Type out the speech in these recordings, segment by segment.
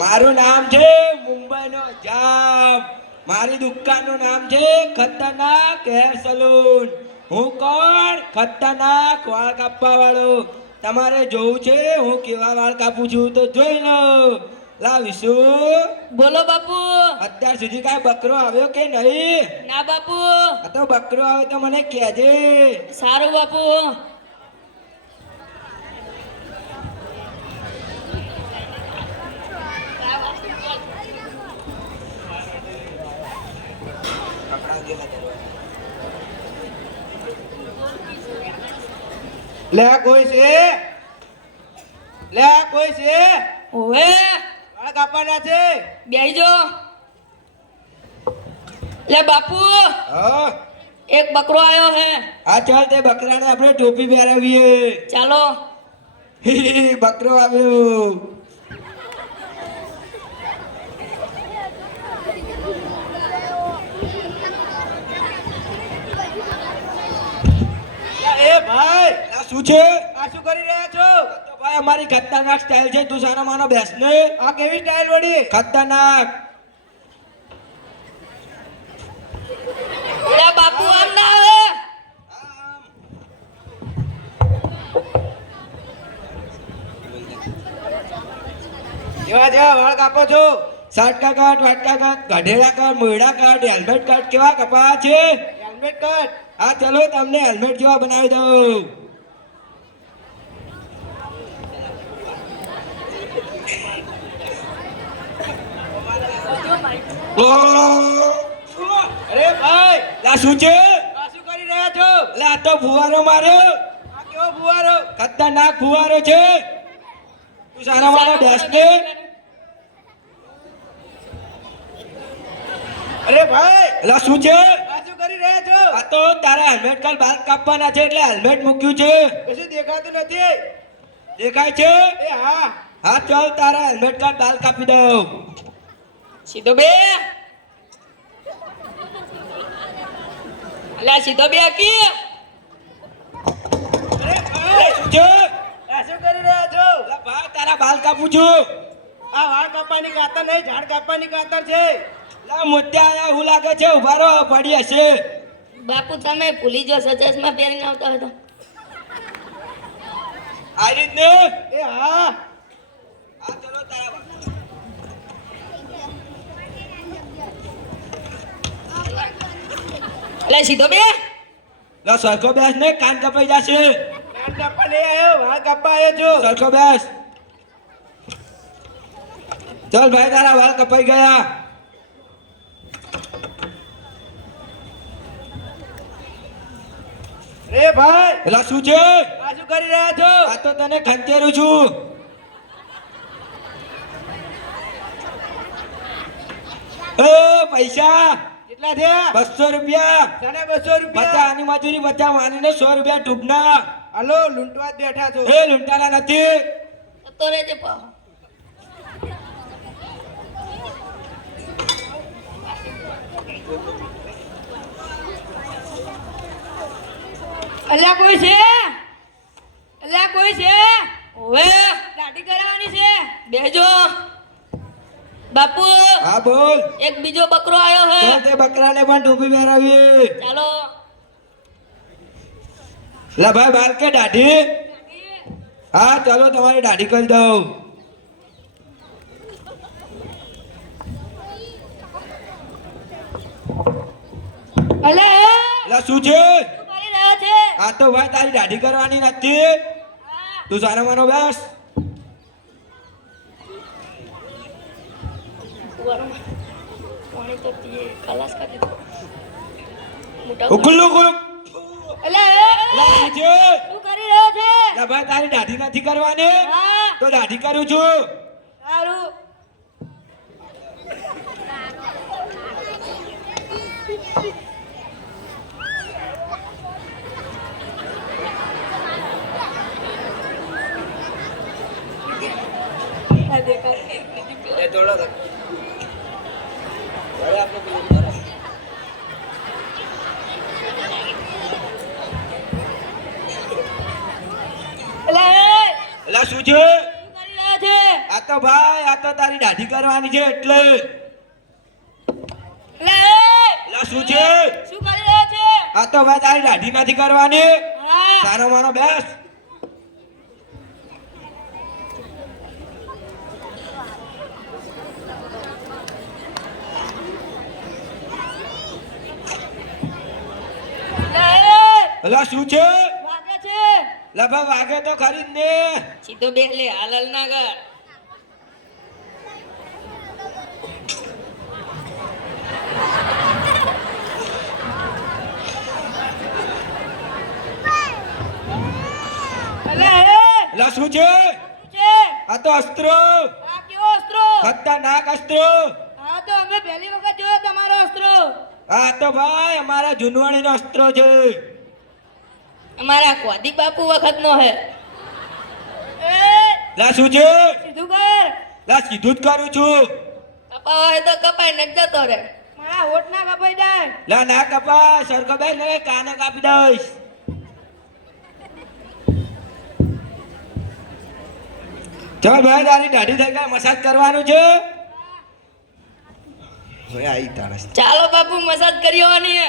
મારું નામ છે મુંબઈનો જામ. મારી દુકાનનું નામ છે ખતરનાક હેર સલૂન. હું કોણ? ખતરનાક વાળ કાપવા વાળો. તમારે જોવું છે હું કેવા વાળ કાપું છું તો જોઈ લો. લાવીશુ. બોલો બાપુ. અત્યાર સુધી કાંઈ બકરો આવ્યો કે નહીં? ના બાપુ. આ તો બકરો આવે તો મને કહેજે. સારું બાપુ. લે કોઈ છે? લે કોઈ છે? ઓવે વાળ કાપવાના છે. બેહીજો. લે બાપુ, હા એક બકરો આવ્યો હે. આ ચાલ તે બકરાને આપણે ટોપી પહેરાવીએ. ચાલો. બકરો આવ્યો. એ ભાઈ આ શું છે? આ શું કરી રહ્યા છો? તો ભાઈ અમારી ખતરનાક સ્ટાઇલ છે. તું સાનો માનો બેસ ને. આ કેવી સ્ટાઇલ વળી? ખતરનાક. લે બાપુ આમ ના આવે. જેવા જેવા વાળ કાપો છો, સાટકા કાટ, વાટકા કાટ, ગઢેડા કાટ, મોયડા કાટ, હેલ્મેટ કાટ, કેવા કપા છે? હેલ્મેટ કાટ. હા ચલો તમને હેલ્મેટ જેવા બનાવી દઉં. અરે ભાઈ આ શું છે? આ શું કરી રહ્યા છો? એટલે આ તો ફુવારો માર્યો. આ કેવો ફુવારો? ખતરનાક ફુવારો છે. તું સારા મારા બેસ ને. અરે ભાઈ એટલે શું છે? આ શું કરી રહ્યા છો? આ તો તારા હેલ્મેટ કાલ બાલ કાપવાના છે એટલે હેલ્મેટ મૂક્યું છે. કશું દેખાતું નથી. દેખાય છે? એ હા હા ચાલ તારા હેલ્મેટ કાલ બાલ કાપી દઉં. સીધો બે. અલ્યા સીધો બે કી. અરે ભાઈ શું છે? આ શું કરી રહ્યા છો? અલા ભાઈ તારા બાલ કાપું છું. આ વાળ કાપવાની કાતર નહીં, ઝાડ કાપવાની કાતર છે. લા મોત્યા આયા એવું લાગે છે. ઉભા રહો પડી હશે. બાપુ તમે ભૂલી જો સચેસમાં પહેરીને આવતા હતા. આ રીત ને. એ હા હા ચલો તારા અલ્યા સીધો બે. લા સરખો બેસ ને. કાન કપાઈ જશે. કાન કાપવા લઈ આવ્યો, વાળ કાપવા આવ્યો છો. સરખો બેસ. ચલ ભાઈ તારા વાળ કપાઈ ગયા. રે ભાઈ એલા શું છે? આ શું કરી રહ્યા છો? આ તો તને ખંચેરું છું. એ પૈસા કેટલા થયા? 200 રૂપિયા. 200 રૂપિયા. 50 આની મજૂરી, 50 માનીને 100 રૂપિયા ટૂબના. હાલો લૂંટવા જ બેઠા છો. એ લૂંટાના નથી. તો રેજે પાહો. અલ્યા કોઈ છે? અલ્યા કોઈ છે? ઓવે દાઢી કરાવવાની છે. બેજો. બાપુ હા બોલ. એક બીજો બકરો આવ્યો હે. તો તે બકરાને પણ ટોપી પહેરાવી. ચાલો. લા ભાઈ બાલ કે દાઢી? હા ચાલો તમારી દાઢી કરી દઉં. અલ્યા લા શું છે? શું કરી રહ્યો છે? આ તો ભાઈ તારી દાઢી કરવાની નથી. તું સારા માનો બેસ. પાણી તો પીએ ખલાસ કરી દો. મોટા ઉકુલ ઉકુલ. અલ્યા લા શું છે? શું કરી રહ્યો છે? લા ભાઈ તારી દાઢી નથી કરવાની. હા તો દાઢી કરું છું. સારું. એ થોડો હવે આપણે પેલું કરો. અલ્યા એલા શું છે? શું કરી રહ્યા છે? આ તો ભાઈ આ તો તારી દાઢી કરવાની છે એટલે લે લા શું છે શું કરી રહ્યા છે? આ તો ભાઈ તારી દાઢી નથી કરવાની હા તારો માનો બેસ લે લા શું છે વાગે છે. લા ભાઈ વાગે તો ખરી જ ને સીધો બેસ લે હાલલ ના કર. અલે લા શું છે શું છે? આ તો અસ્ત્ર આ કેવો અસ્ત્રો? ખતરનાક અસ્ત્ર હા તો અમે પહેલી વખત જોયો તમારો અસ્ત્રો. આ તો ભાઈ અમારા જુનવાણીનો અસ્ત્ર છે અમારા કોદી બાપુ વખત નો હે. એ લા શું છે સીધું કર. લા સીધું જ કરું છું કપાવા હોય તો કપાઈ ને જતો રે. મારા હોઠ ના કપાઈ જાય. લા ના કપા સરકો બેસ ને કાને કાપી દઈશ ચાલ ભાઈ તારી દાઢી થઈ ગઈ મસાજ કરવાનું છે હવે આઈ તારા ચાલો બાપુ મસાજ કરી આવવાની હે.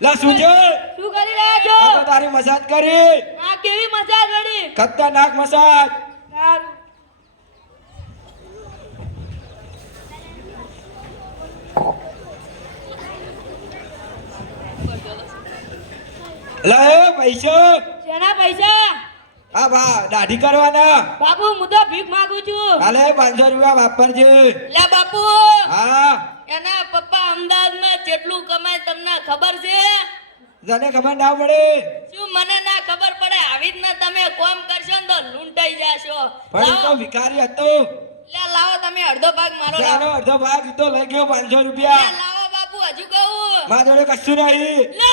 લા શું છે શું કરી રહ્યા છો? આ તો તારી મસાજ કરી આ કેવી મસાજ વળી? ખતરનાક મસાજ સારું. લા એ પૈસા શેના પૈસા? હા ભા દાઢી કરવાના બાપુ હું તો ભીખ માંગુ છું. હાલે 500 રૂપિયા વાપરજે લે બાપુ હા એના પપ્પા અમદાવાદમાં જેટલું કમાય તમને ખબર છે? તને ખબર ના પડે શું મને ના ખબર પડે? આવી રીતના તમે કોમ કરશો ને તો લૂંટાઈ જાશો. પણ એ તો લાવો ભિખારી હતો લે લાવો તમે અડધો ભાગ મારો લાવો. ચાલો અડધો ભાગ તો લઈ ગયો 500 લે રૂપિયા લાવો બાપુ હજુ કહું. મારા જોડે કશું નહીં લે